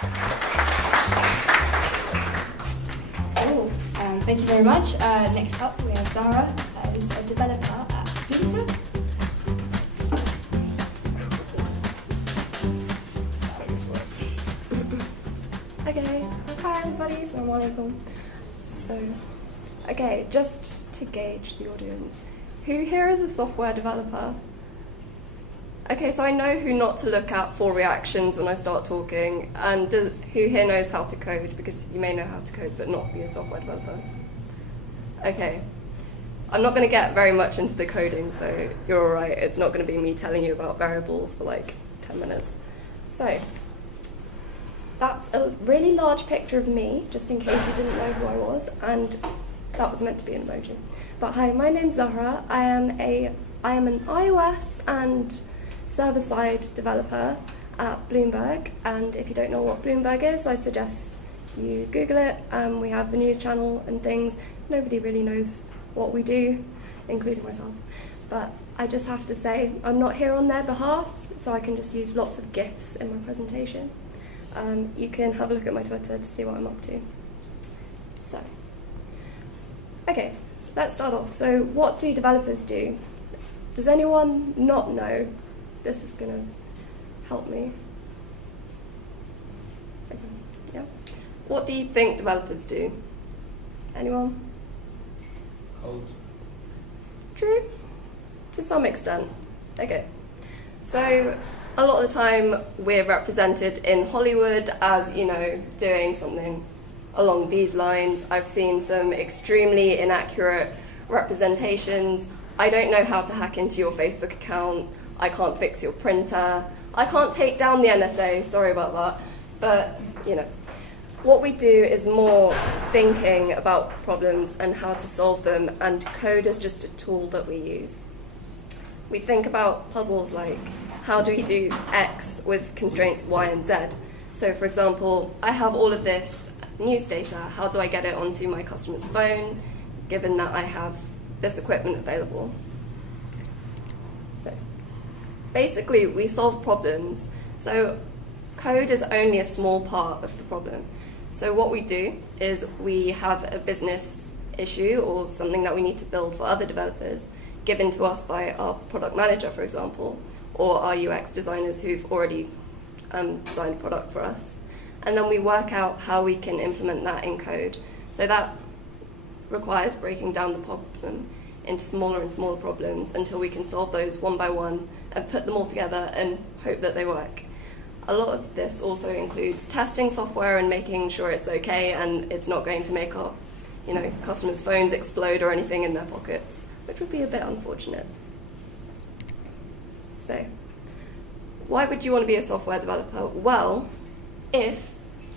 Oh, thank you very much. Next up, we have Zahra, who's a developer at UsTwo. Okay, hi everybody, assalamu alaikum. So, okay, just to gauge the audience, who here is a software developer? Okay, so I know who not to look at for reactions when I start talking, and who here knows how to code, because you may know how to code but not be a software developer. Okay, I'm not going to get very much into the coding, so you're alright, it's not going to be me telling you about variables for like 10 minutes. So, that's a really large picture of me, just in case you didn't know who I was, and that was meant to be an emoji. But hi, my name's Zahra. I am an iOS and server-side developer at Bloomberg, and if you don't know what Bloomberg is, I suggest you Google it. We have a news channel and things. Nobody really knows what we do, including myself. But I just have to say, I'm not here on their behalf, so I can just use lots of GIFs in my presentation. You can have a look at my Twitter to see what I'm up to. So, okay, so let's start off. So what do developers do? Does anyone not know? This is going to help me. Okay. Yeah. What do you think developers do? Anyone? Code. True, to some extent. Okay, so a lot of the time we're represented in Hollywood as, you know, doing something along these lines. I've seen some extremely inaccurate representations. I don't know how to hack into your Facebook account. I can't fix your printer. I can't take down the NSA, sorry about that. But, you know, what we do is more thinking about problems and how to solve them, and code is just a tool that we use. We think about puzzles like, how do we do X with constraints Y and Z? So for example, I have all of this news data. How do I get it onto my customer's phone, given that I have this equipment available? So basically, we solve problems. So code is only a small part of the problem. So what we do is we have a business issue or something that we need to build for other developers, given to us by our product manager, for example, or our UX designers who've already designed a product for us. And then we work out how we can implement that in code. So that requires breaking down the problem into smaller and smaller problems until we can solve those one by one and put them all together and hope that they work. A lot of this also includes testing software and making sure it's okay and it's not going to make our, you know, customers' phones explode or anything in their pockets, which would be a bit unfortunate. So, why would you want to be a software developer? Well, if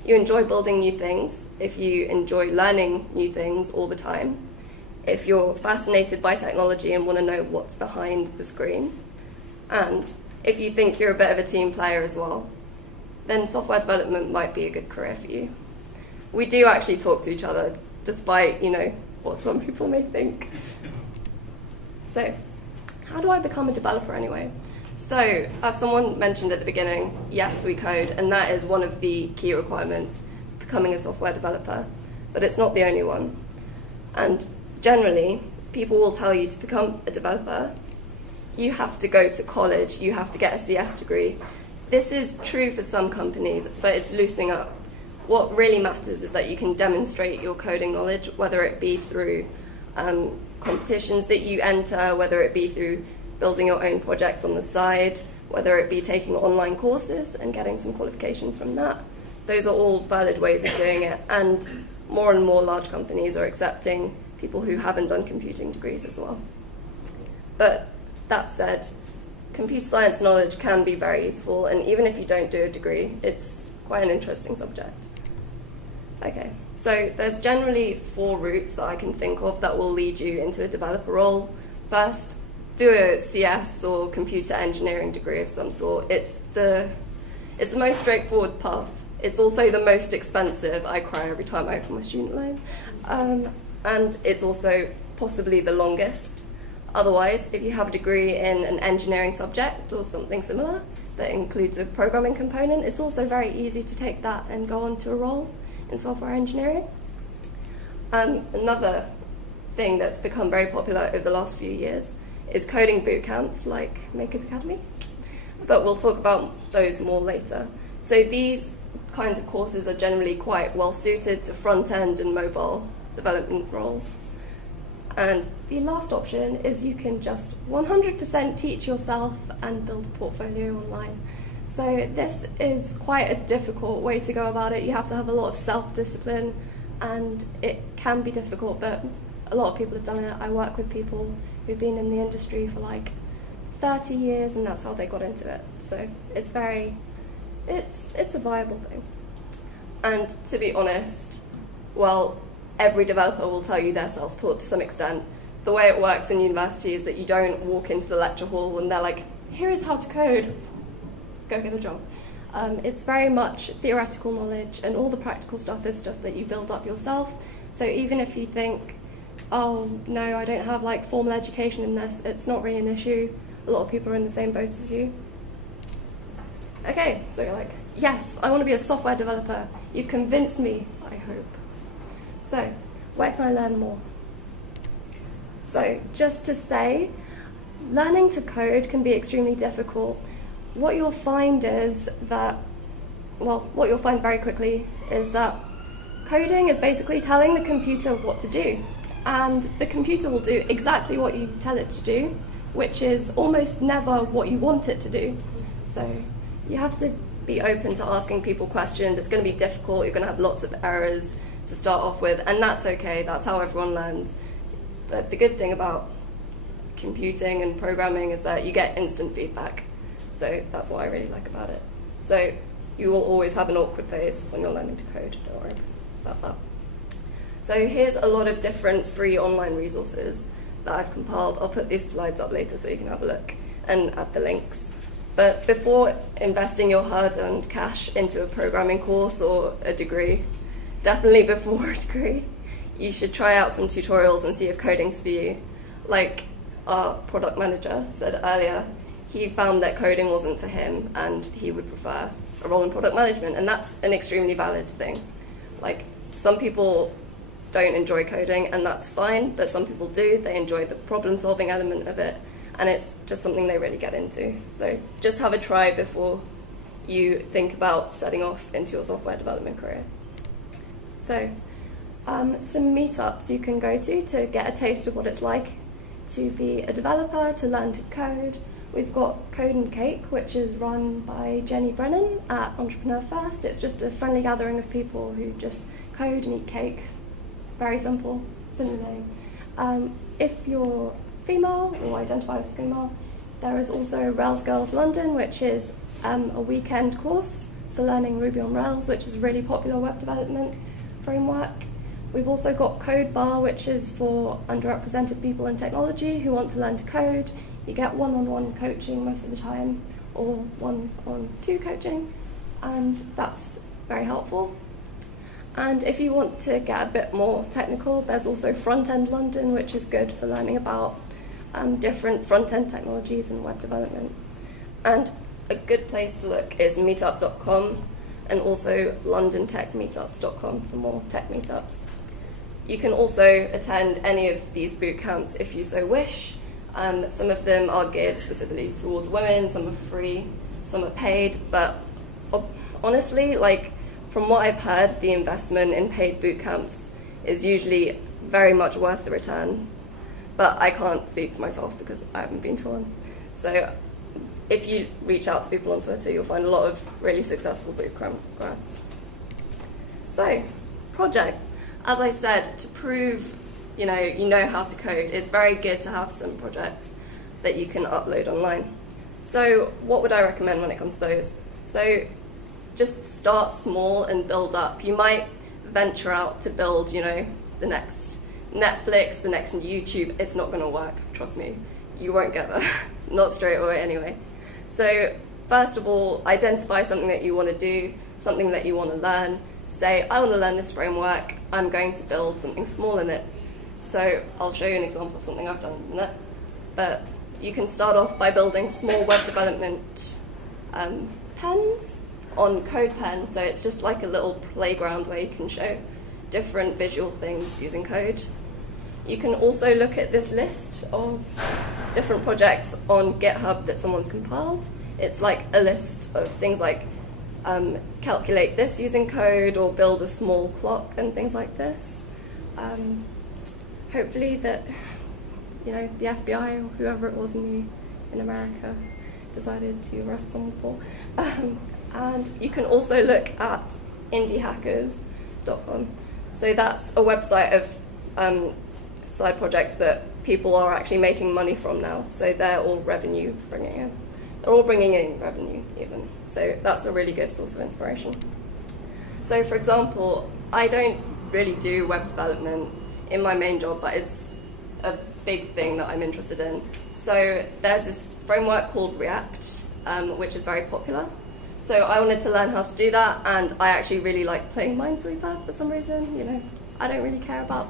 you enjoy building new things, if you enjoy learning new things all the time, if you're fascinated by technology and want to know what's behind the screen, and if you think you're a bit of a team player as well, then software development might be a good career for you. We do actually talk to each other, despite, you know, what some people may think. So, how do I become a developer anyway? So, as someone mentioned at the beginning, yes, we code, and that is one of the key requirements for becoming a software developer, but it's not the only one. And generally, people will tell you to become a developer, you have to go to college, you have to get a CS degree. This is true for some companies, but it's loosening up. What really matters is that you can demonstrate your coding knowledge, whether it be through competitions that you enter, whether it be through building your own projects on the side, whether it be taking online courses and getting some qualifications from that. Those are all valid ways of doing it, and more large companies are accepting people who haven't done computing degrees as well. But that said, computer science knowledge can be very useful, and even if you don't do a degree, it's quite an interesting subject. Okay, so there's generally 4 routes that I can think of that will lead you into a developer role. First, do a CS or computer engineering degree of some sort. It's the most straightforward path. It's also the most expensive. I cry every time I open my student loan. And it's also possibly the longest. Otherwise, if you have a degree in an engineering subject or something similar, that includes a programming component, it's also very easy to take that and go on to a role in software engineering. Another thing that's become very popular over the last few years is coding boot camps like Makers Academy, but we'll talk about those more later. So these kinds of courses are generally quite well suited to front-end and mobile development roles. And the last option is you can just 100% teach yourself and build a portfolio online. So this is quite a difficult way to go about it. You have to have a lot of self-discipline, and it can be difficult, but a lot of people have done it. I work with people who've been in the industry for like 30 years, and that's how they got into it. So it's a viable thing. And to be honest, well, every developer will tell you they're self-taught to some extent. The way it works in university is that you don't walk into the lecture hall and they're like, here is how to code, go get a job. It's very much theoretical knowledge, and all the practical stuff is stuff that you build up yourself. So even if you think, oh no, I don't have like formal education in this, it's not really an issue. A lot of people are in the same boat as you. Okay, so you're like, yes, I want to be a software developer. You've convinced me, I hope. So, where can I learn more? So, just to say, learning to code can be extremely difficult. What you'll find is that, what you'll find very quickly is that coding is basically telling the computer what to do. And the computer will do exactly what you tell it to do, which is almost never what you want it to do. So, you have to be open to asking people questions. It's going to be difficult. You're going to have lots of errors to start off with, and that's okay. That's how everyone learns. But the good thing about computing and programming is that you get instant feedback. So that's what I really like about it. So you will always have an awkward phase when you're learning to code. Don't worry about that. So here's a lot of different free online resources that I've compiled. I'll put these slides up later so you can have a look and add the links. But before investing your hard-earned cash into a programming course or a degree, definitely before a degree, you should try out some tutorials and see if coding's for you. Like our product manager said earlier, he found that coding wasn't for him and he would prefer a role in product management, and that's an extremely valid thing. Like, some people don't enjoy coding, and that's fine, but some people do. They enjoy the problem-solving element of it, and it's just something they really get into. So just have a try before you think about setting off into your software development career. So some meetups you can go to get a taste of what it's like to be a developer, to learn to code. We've got Code and Cake, which is run by Jenny Brennan at Entrepreneur First. It's just a friendly gathering of people who just code and eat cake. Very simple, it's in the name. If you're female or identify as female, there is also Rails Girls London, which is a weekend course for learning Ruby on Rails, which is a really popular web development framework. We've also got Code Bar, which is for underrepresented people in technology who want to learn to code. You get one-on-one coaching most of the time, or one-on-two coaching, and that's very helpful. And if you want to get a bit more technical, there's also Front-End London, which is good for learning about different front-end technologies and web development. And a good place to look is meetup.com and also londontechmeetups.com for more tech meetups. You can also attend any of these boot camps if you so wish. Some of them are geared specifically towards women, some are free, some are paid, but honestly, like, from what I've heard, the investment in paid boot camps is usually very much worth the return. But I can't speak for myself because I haven't been to one. So if you reach out to people on Twitter, you'll find a lot of really successful boot camp grads. So, projects. As I said, to prove you know how to code, it's very good to have some projects that you can upload online. So what would I recommend when it comes to those? So just start small and build up. You might venture out to build, the next Netflix, the next YouTube. It's not going to work, trust me. You won't get there, not straight away anyway. So first of all, identify something that you want to do, something that you want to learn. Say, I want to learn this framework, I'm going to build something small in it. So I'll show you an example of something I've done in a minute. But you can start off by building small web development pens on CodePen, so it's just like a little playground where you can show different visual things using code. You can also look at this list of different projects on GitHub that someone's compiled. It's like a list of things like calculate this using code or build a small clock and things like this. Hopefully that, the FBI or whoever it was in America decided to arrest someone for. And you can also look at indiehackers.com. So that's a website of side projects that people are actually making money from now. So they're all revenue bringing in. They're all bringing in revenue even. So that's a really good source of inspiration. So for example, I don't really do web development in my main job, but it's a big thing that I'm interested in. So there's this framework called React, which is very popular. So I wanted to learn how to do that, and I actually really like playing Minesweeper for some reason. I don't really care about,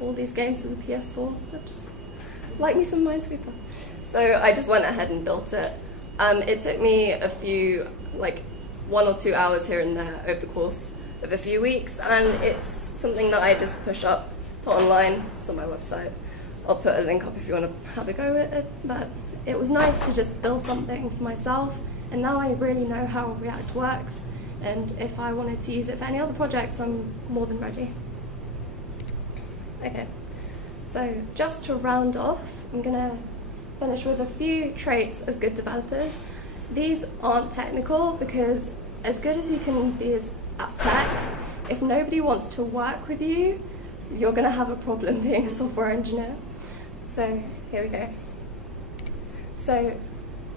all these games for the PS4. I just like me some Minesweeper. So I just went ahead and built it. It took me a few, 1 or 2 hours here and there over the course of a few weeks, and it's something that I just put online. It's on my website. I'll put a link up if you want to have a go at it. But it was nice to just build something for myself, and now I really know how React works, and if I wanted to use it for any other projects, I'm more than ready. Okay, so just to round off, I'm going to finish with a few traits of good developers. These aren't technical, because as good as you can be at tech, if nobody wants to work with you, you're going to have a problem being a software engineer. So here we go. So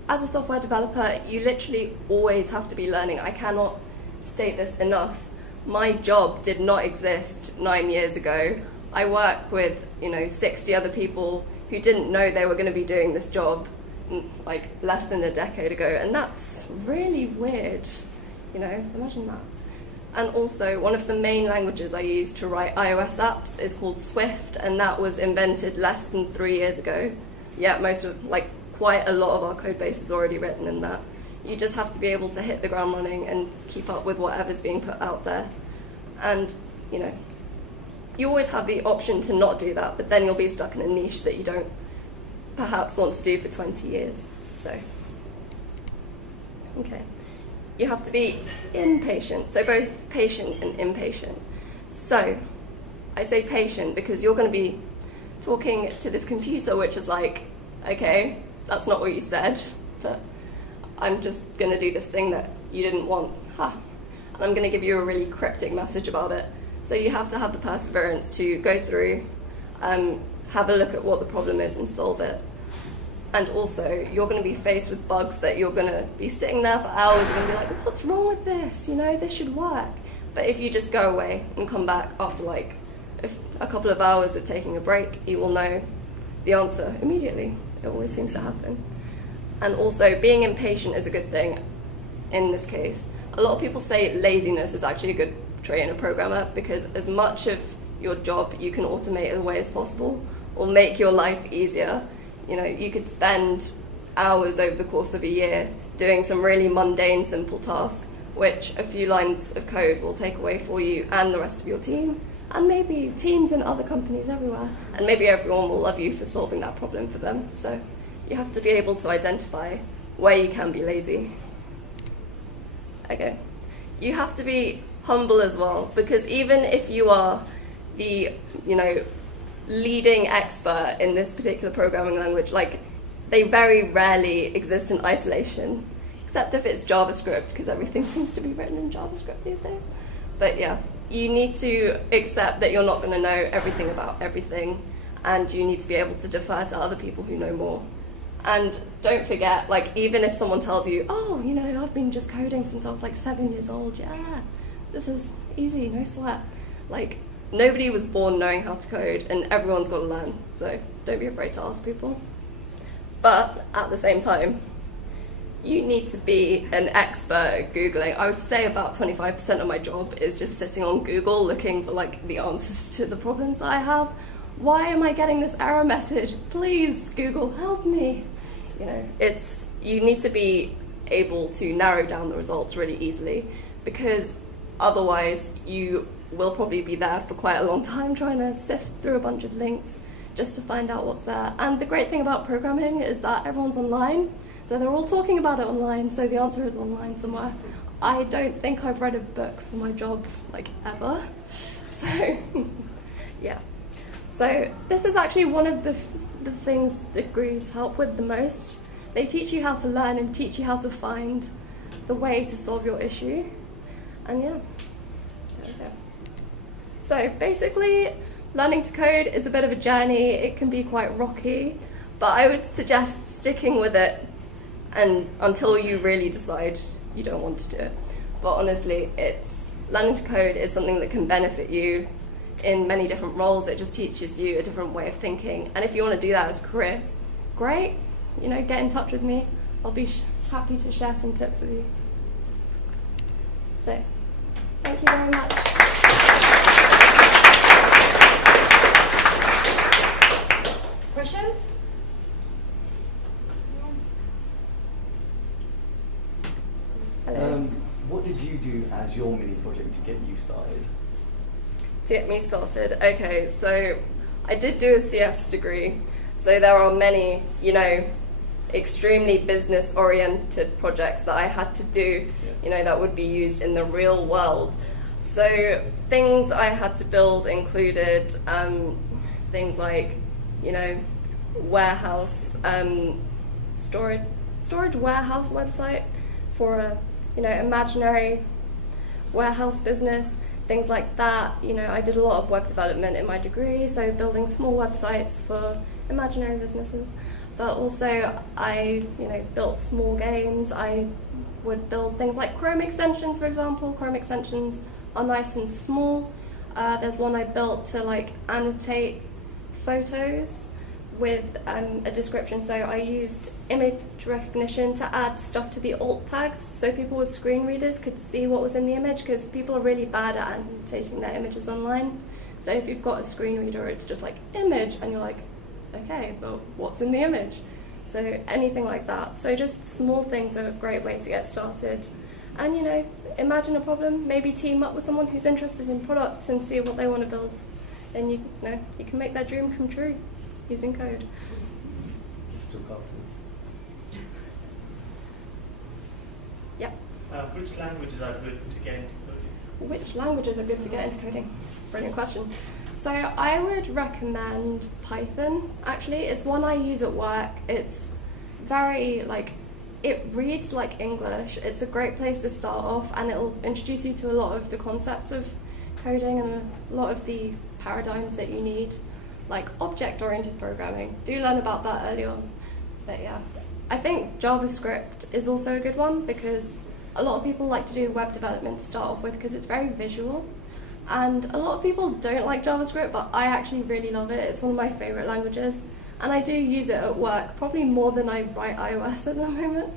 as a software developer, you literally always have to be learning. I cannot state this enough. My job did not exist 9 years ago. I work with 60 other people who didn't know they were going to be doing this job less than a decade ago, and that's really weird. Imagine that. And also, one of the main languages I use to write iOS apps is called Swift, and that was invented less than 3 years ago. Yeah, quite a lot of our code base is already written in that. You just have to be able to hit the ground running and keep up with whatever's being put out there. And, you always have the option to not do that, but then you'll be stuck in a niche that you don't perhaps want to do for 20 years. So, okay. You have to be impatient, so both patient and impatient. So, I say patient because you're going to be talking to this computer, which is okay, that's not what you said, but I'm just going to do this thing that you didn't want. And I'm going to give you a really cryptic message about it. So you have to have the perseverance to go through, have a look at what the problem is and solve it. And also, you're going to be faced with bugs that you're going to be sitting there for hours and be like, what's wrong with this? This should work. But if you just go away and come back after a couple of hours of taking a break, you will know the answer immediately. It always seems to happen. And also, being impatient is a good thing in this case. A lot of people say laziness is actually a good trait in a programmer, because as much of your job you can automate as way as possible or make your life easier. You could spend hours over the course of a year doing some really mundane, simple tasks, which a few lines of code will take away for you and the rest of your team, and maybe teams in other companies everywhere. And maybe everyone will love you for solving that problem for them. So you have to be able to identify where you can be lazy. Okay. You have to be humble as well, because even if you are the, leading expert in this particular programming language, they very rarely exist in isolation, except if it's JavaScript, because everything seems to be written in JavaScript these days. But yeah, you need to accept that you're not going to know everything about everything, and you need to be able to defer to other people who know more. And don't forget, even if someone tells you, I've been just coding since I was 7 years old, yeah, this is easy, no sweat. Nobody was born knowing how to code, and everyone's got to learn, so don't be afraid to ask people. But at the same time, you need to be an expert at Googling. I would say about 25% of my job is just sitting on Google looking for the answers to the problems that I have. Why am I getting this error message? Please, Google, help me. You need to be able to narrow down the results really easily, because otherwise you will probably be there for quite a long time trying to sift through a bunch of links just to find out what's there. And the great thing about programming is that everyone's online, so they're all talking about it online, so the answer is online somewhere. I don't think I've read a book for my job, like, ever. So, yeah. So this is actually one of the things degrees help with the most. They teach you how to learn and teach you how to find the way to solve your issue. And yeah, there we go. So basically, learning to code is a bit of a journey. It can be quite rocky, but I would suggest sticking with it and until you really decide you don't want to do it. But honestly, learning to code is something that can benefit you in many different roles. It just teaches you a different way of thinking. And if you want to do that as a career, great, get in touch with me. I'll be happy to share some tips with you. So, thank you very much. Questions? Hello. What did you do as your mini project to get you started? To get me started, okay, so I did do a CS degree, so there are many, extremely business-oriented projects that I had to do, that would be used in the real world. So things I had to build included things like, warehouse, storage warehouse website for a, imaginary warehouse business. Things like that. I did a lot of web development in my degree, so building small websites for imaginary businesses. But also I, built small games. I would build things like Chrome extensions, for example. Chrome extensions are nice and small. There's one I built to annotate photos with a description. So I used image recognition to add stuff to the alt tags so people with screen readers could see what was in the image, because people are really bad at annotating their images online. So if you've got a screen reader, it's just like image and you're like, okay, but what's in the image? So anything like that. So just small things are a great way to get started. And imagine a problem, maybe team up with someone who's interested in product and see what they want to build. And you can make their dream come true using code. Still confidence. Yeah. Which languages are good to get into coding? Which languages are good to get into coding? Brilliant question. So I would recommend Python, actually. It's one I use at work. It's very, it reads like English. It's a great place to start off, and it'll introduce you to a lot of the concepts of coding and a lot of the paradigms that you need, like object-oriented programming. Do learn about that early on. But yeah, I think JavaScript is also a good one, because a lot of people like to do web development to start off with because it's very visual. And a lot of people don't like JavaScript, but I actually really love it. It's one of my favorite languages. And I do use it at work, probably more than I write iOS at the moment.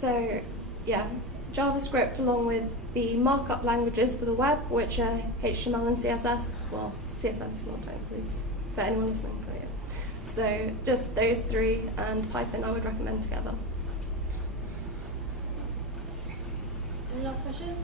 So yeah, JavaScript along with the markup languages for the web, which are HTML and CSS. Well, CSS is not technically for anyone listening, but yeah. So just those three, and Python I would recommend together. Any last questions?